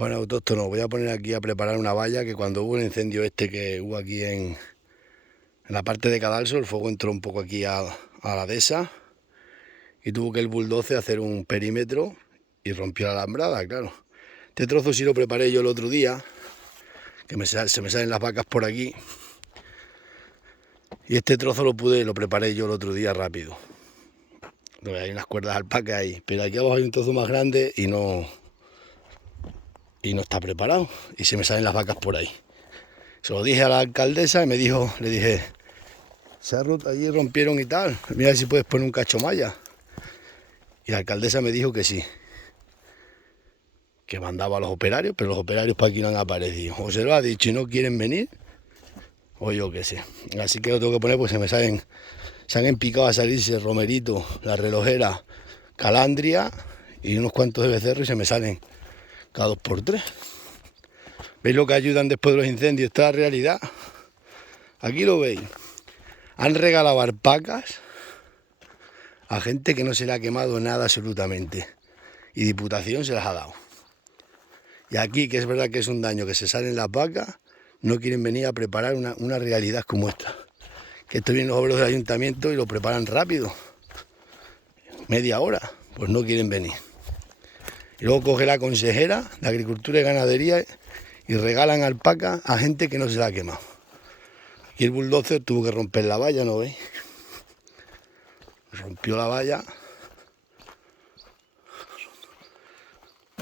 Bueno, autóctono, voy a poner aquí a preparar una valla que cuando hubo el incendio este que hubo aquí en la parte de Cadalso, el fuego entró un poco aquí a la dehesa y tuvo que el bulldozer hacer un perímetro y rompió la alambrada, claro. Este trozo sí lo preparé yo el otro día, que se me salen las vacas por aquí. Y este trozo lo preparé yo el otro día rápido. Donde hay unas cuerdas alpacas ahí, pero aquí abajo hay un trozo más grande y no está preparado y se me salen las vacas por ahí. Se lo dije a la alcaldesa y me dijo, le dije, se ha roto, allí rompieron y tal, mira si puedes poner un cacho malla. Y la alcaldesa me dijo que sí, que mandaba a los operarios, pero los operarios para aquí no han aparecido. O se lo ha dicho y no quieren venir, o yo qué sé. Así que lo tengo que poner porque se han empicado a salirse romerito, la relojera, calandria y unos cuantos de becerros y se me salen cada 2 por 3. ¿Veis lo que ayudan después de los incendios? Esta es la realidad. Aquí lo veis. Han regalado alpacas a gente que no se le ha quemado nada absolutamente. Y Diputación se las ha dado. Y aquí, que es verdad que es un daño que se salen las vacas, no quieren venir a preparar una realidad como esta. Que esto vienen los obreros del ayuntamiento y lo preparan rápido. Media hora. Pues no quieren venir. Y luego coge la consejera de Agricultura y Ganadería y regalan alpacas a gente que no se la ha quemado. Aquí el bulldozer tuvo que romper la valla, ¿no veis? Rompió la valla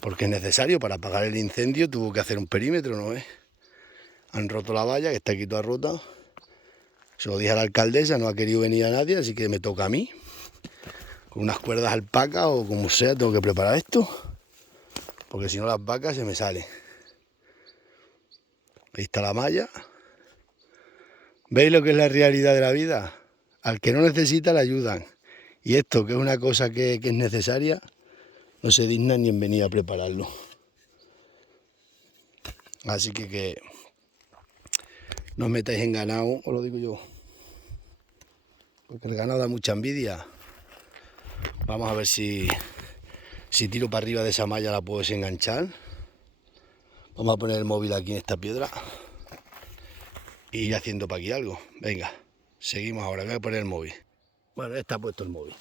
porque es necesario para apagar el incendio, tuvo que hacer un perímetro, ¿no ves? Han roto la valla, que está aquí toda rota. Se lo dije a la alcaldesa, no ha querido venir a nadie, así que me toca a mí. Con unas cuerdas alpacas o como sea, tengo que preparar esto. Porque si no las vacas se me salen. Ahí está la malla. ¿Veis lo que es la realidad de la vida? Al que no necesita le ayudan. Y esto, que es una cosa que es necesaria, no se dignan ni en venir a prepararlo. Así que no os metáis en ganado, os lo digo yo. Porque el ganado da mucha envidia. Vamos a ver si tiro para arriba de esa malla la puedo desenganchar. Vamos a poner el móvil aquí en esta piedra. Y ir haciendo para aquí algo. Venga, seguimos ahora. Voy a poner el móvil. Bueno, ya está puesto el móvil.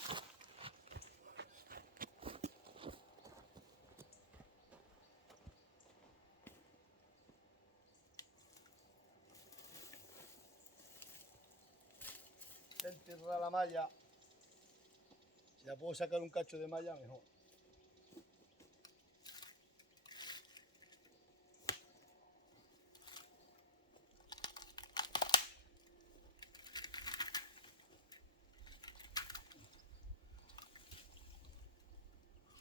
Entierra la malla. Si la puedo sacar un cacho de malla, mejor.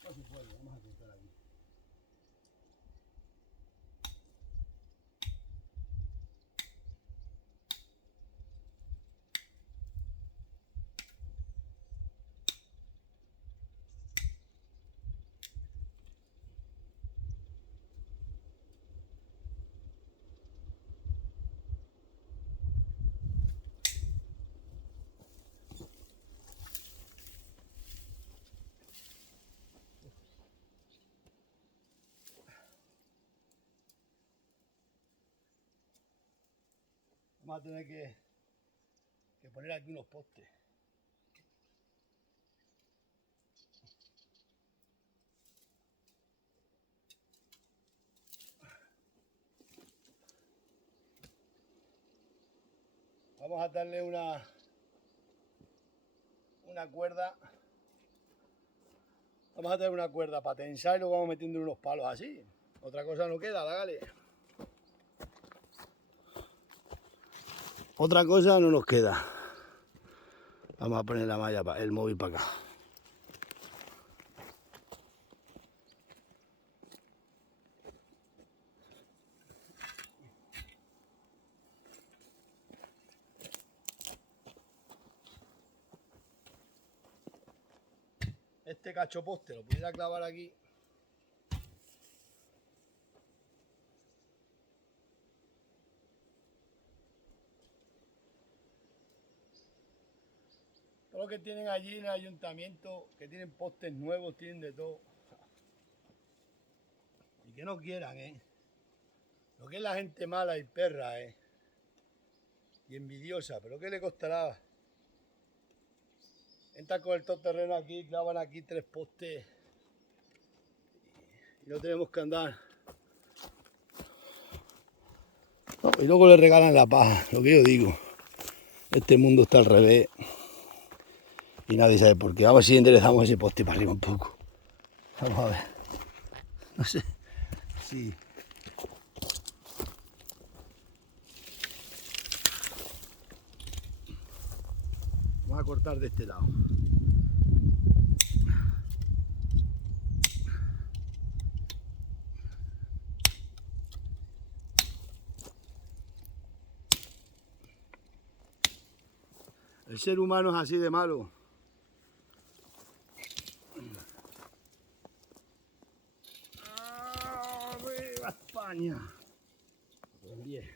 No se puede, vamos a cortar aquí. Vamos a tener que poner aquí unos postes. Vamos a darle una cuerda. Vamos a darle una cuerda para tensar y luego vamos metiendo unos palos así. Otra cosa no queda, dale. Otra cosa no nos queda. Vamos a poner la malla, el móvil para acá. Este cachoposte lo pudiera clavar aquí. Todo lo que tienen allí en el ayuntamiento, que tienen postes nuevos, tienen de todo. que no quieran, lo que es la gente mala y perra, y envidiosa, pero ¿qué le costará? Entran con el todoterreno aquí, clavan aquí 3 postes y no tenemos que andar. No, y luego le regalan la paja, lo que yo digo. Este mundo está al revés y nadie sabe por qué. Vamos a ver si enderezamos ese poste para arriba un poco. Vamos a ver. No sé. Sí. Vamos a cortar de este lado. El ser humano es así de malo. ¡Arriba España! Bien.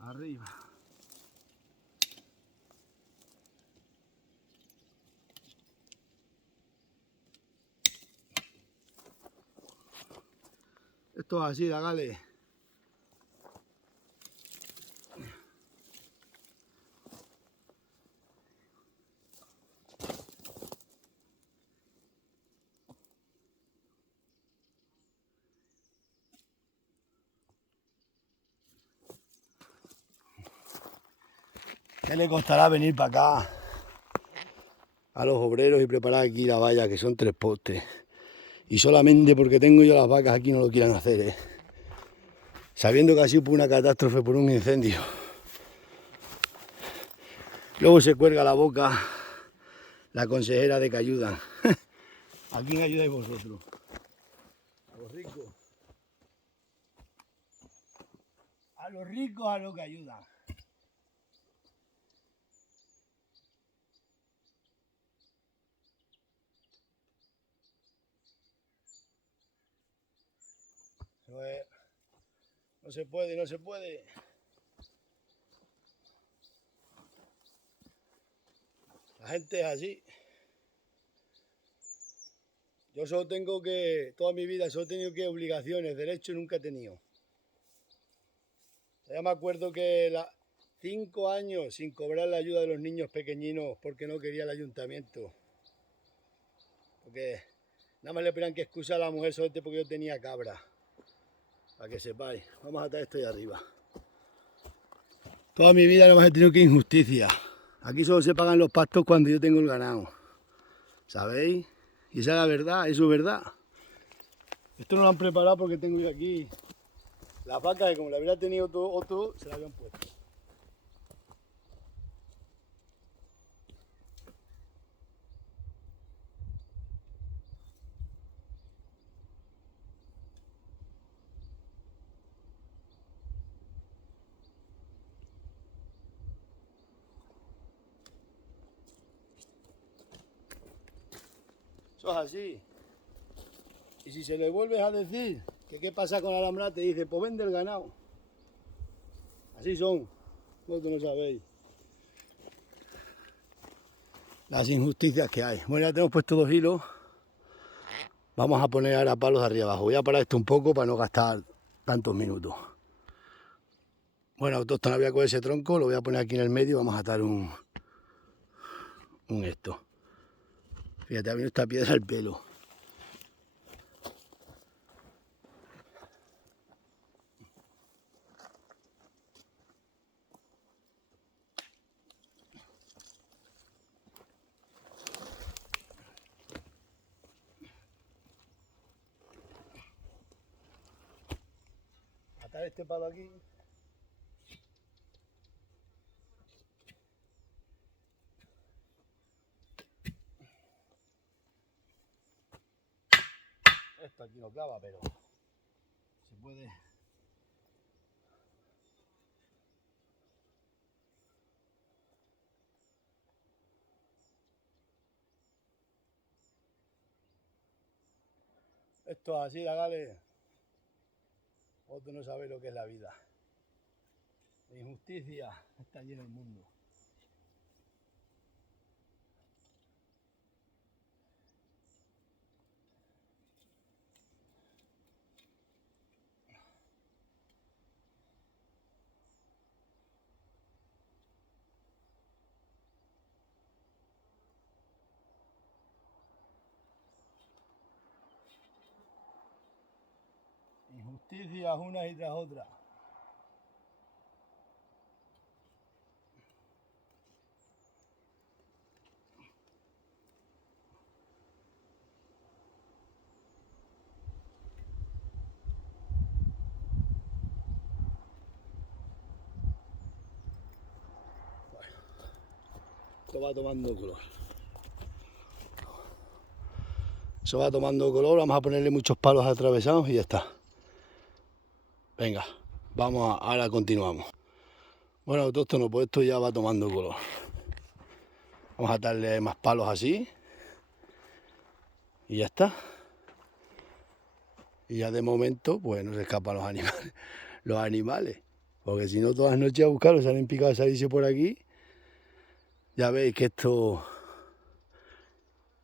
Arriba. Esto es así, dagale. ¿Qué le costará venir para acá a los obreros y preparar aquí la valla, que son 3 postes? Y solamente porque tengo yo las vacas aquí no lo quieran hacer, sabiendo que ha sido por una catástrofe, por un incendio. Luego se cuelga la boca la consejera de que ayudan. ¿A quién ayudáis vosotros? A los ricos. A los ricos a los que ayudan. No se puede, no se puede. La gente es así. Yo solo tengo que, toda mi vida, solo he tenido que obligaciones, derechos nunca he tenido. Ya me acuerdo que 5 años sin cobrar la ayuda de los niños pequeñinos porque no quería el ayuntamiento. Porque nada más le pedían que excusar a la mujer solamente porque yo tenía cabra. Para que sepáis. Vamos a atar esto ahí arriba. Toda mi vida no me he tenido que injusticia. Aquí solo se pagan los pastos cuando yo tengo el ganado. ¿Sabéis? Y esa es la verdad, eso es verdad. Esto no lo han preparado porque tengo yo aquí las vacas que como la hubiera tenido otro, se la habían puesto. Eso es así. Y si se le vuelves a decir que qué pasa con la alambrada, te dice, pues vende el ganado. Así son, vosotros no sabéis. Las injusticias que hay. Bueno, ya tenemos puesto 2 hilos. Vamos a poner ahora palos de arriba abajo. Voy a parar esto un poco para no gastar tantos minutos. Bueno, autóctona, voy a coger ese tronco, lo voy a poner aquí en el medio y vamos a atar un esto. Fíjate, ha venido esta piedra al pelo. Atar este palo aquí. Esto aquí no clava, pero se puede. Esto es así, dale. Otro no sabe lo que es la vida. La injusticia está lleno el mundo. Noticias unas y tras otras. Esto va tomando color. Eso va tomando color, vamos a ponerle muchos palos atravesados y ya está. Venga, ahora continuamos. Bueno, todo esto no, pues esto ya va tomando color. Vamos a darle más palos así. Y ya está. Y ya de momento, pues no se escapan los animales. Los animales. Porque si no, todas las noches a buscarlos, salen picados a salirse por aquí. Ya veis que esto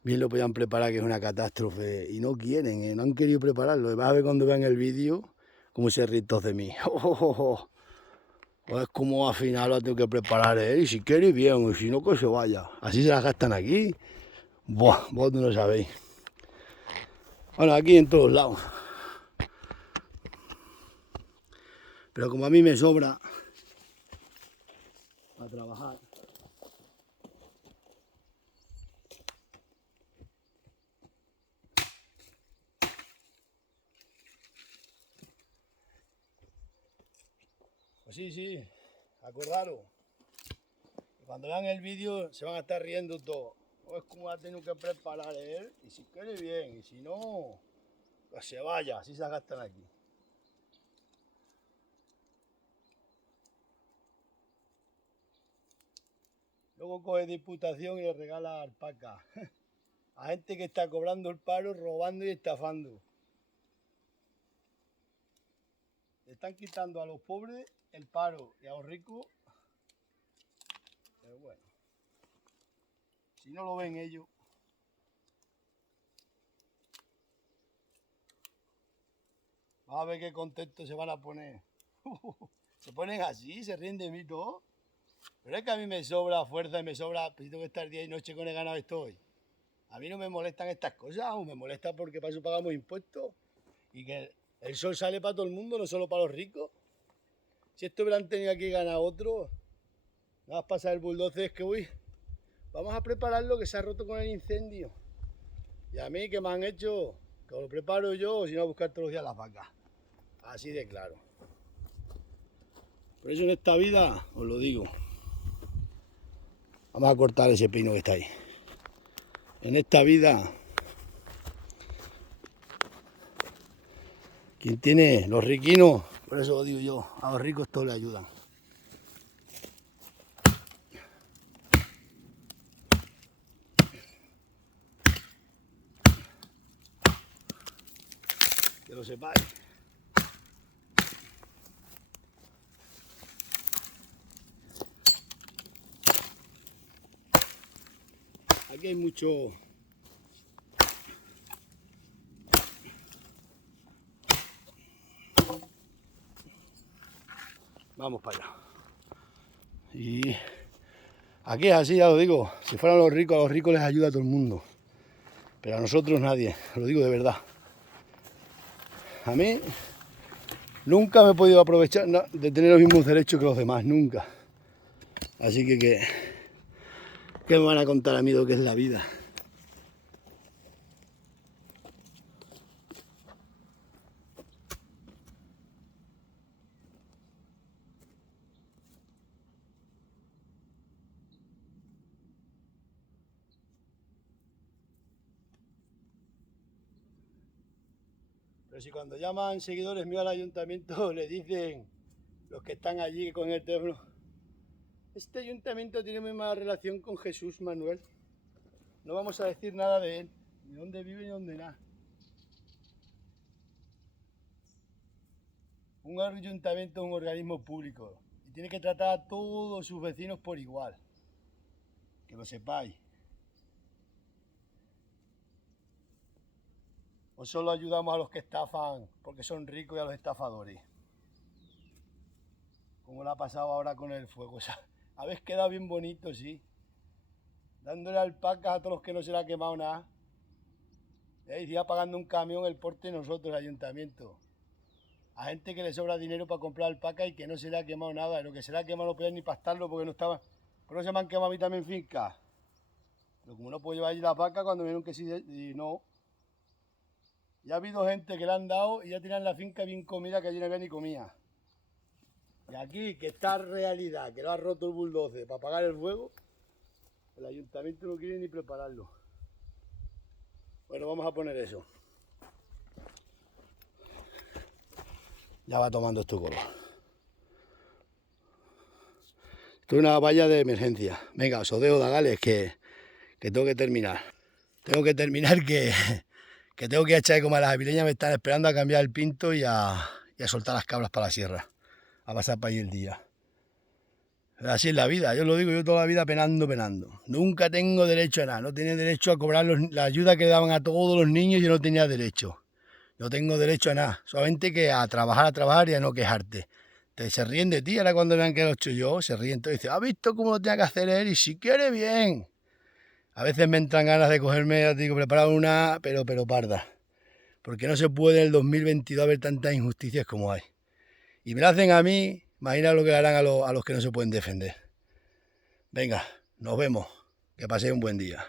bien lo podían preparar, que es una catástrofe. Y no quieren, no han querido prepararlo. Vas a ver cuando vean el vídeo cómo se ríen todos de mí. O es como al final lo tengo que preparar él. Y si quiere, bien. Y si no, que se vaya. Así se las gastan aquí. Buah, vos no lo sabéis. Bueno, aquí en todos lados. Pero como a mí me sobra a trabajar. Pues sí, acordaros. Cuando vean el vídeo se van a estar riendo todos. O es como ha tenido que preparar él. Y si quiere bien, y si no, pues se vaya. Así se gastan aquí. Luego coge diputación y le regala alpaca. A gente que está cobrando el paro, robando y estafando. Le están quitando a los pobres el paro y a los ricos. Pero bueno, si no lo ven ellos. Vas a ver qué contentos se van a poner. Se ponen así, se ríen de mí todo. Pero es que a mí me sobra fuerza y me sobra, pues tengo que estar día y noche con el ganado estoy. A mí no me molestan estas cosas, o me molesta porque para eso pagamos impuestos. Y que el sol sale para todo el mundo, no solo para los ricos. Si esto hubieran tenido aquí ganar otro, nada más pasar el bulldozer, es que uy, vamos a prepararlo que se ha roto con el incendio. Y a mí, ¿qué me han hecho? Que lo preparo yo, o si no, a buscar todos los días las vacas. Así de claro. Por eso en esta vida, os lo digo. Vamos a cortar ese pino que está ahí. En esta vida, quien tiene los riquinos, por eso lo digo yo, a los ricos todos le ayudan. Que lo sepáis. Aquí hay mucho. Vamos para allá. Y aquí es así, ya lo digo. Si fueran los ricos, a los ricos les ayuda a todo el mundo. Pero a nosotros nadie, lo digo de verdad. A mí nunca me he podido aprovechar de tener los mismos derechos que los demás, nunca. Así que, ¿qué me van a contar a mí lo que es la vida? Pero si cuando llaman seguidores míos al ayuntamiento le dicen los que están allí con el teléfono, este ayuntamiento tiene muy mala relación con Jesús Manuel. No vamos a decir nada de él, ni dónde vive ni dónde nada. Un ayuntamiento es un organismo público y tiene que tratar a todos sus vecinos por igual. Que lo sepáis. O solo ayudamos a los que estafan porque son ricos y a los estafadores. Como le ha pasado ahora con el fuego. O sea, habéis quedado bien bonito, sí. Dándole alpacas a todos los que no se le ha quemado nada. Y ahí iba pagando un camión el porte de nosotros, el ayuntamiento. A gente que le sobra dinero para comprar alpaca y que no se le ha quemado nada. Lo que se le ha quemado no podían ni pastarlo porque no estaba. Por eso se me han quemado a mí también fincas. Pero como no puedo llevar allí la vaca, cuando me vieron que sí, y no. Ya ha habido gente que le han dado y ya tienen la finca bien comida que allí no había ni comida. Y aquí, que está realidad, que lo ha roto el bulldozer para apagar el fuego, el ayuntamiento no quiere ni prepararlo. Bueno, vamos a poner eso. Ya va tomando esto color. Esto es una valla de emergencia. Venga, os dejo, dagales, que tengo que terminar. Tengo que terminar que tengo que echar de comer. Las avileñas me están esperando a cambiar el pinto y a soltar las cabras para la sierra. A pasar para allí el día. Así es la vida, yo lo digo, yo toda la vida penando. Nunca tengo derecho a nada, no tenía derecho a cobrar la ayuda que daban a todos los niños, yo no tenía derecho. No tengo derecho a nada, solamente que a trabajar y a no quejarte. Se ríen de ti, ahora cuando vean que lo he hecho yo, se ríen todo y dicen, ¿has visto cómo lo tenía que hacer él? Y si quiere, bien. A veces me entran ganas de cogerme, ya te digo, preparar una, pero parda. Porque no se puede en el 2022 haber tantas injusticias como hay. Y me lo hacen a mí, imagina lo que le harán a los que no se pueden defender. Venga, nos vemos. Que paséis un buen día.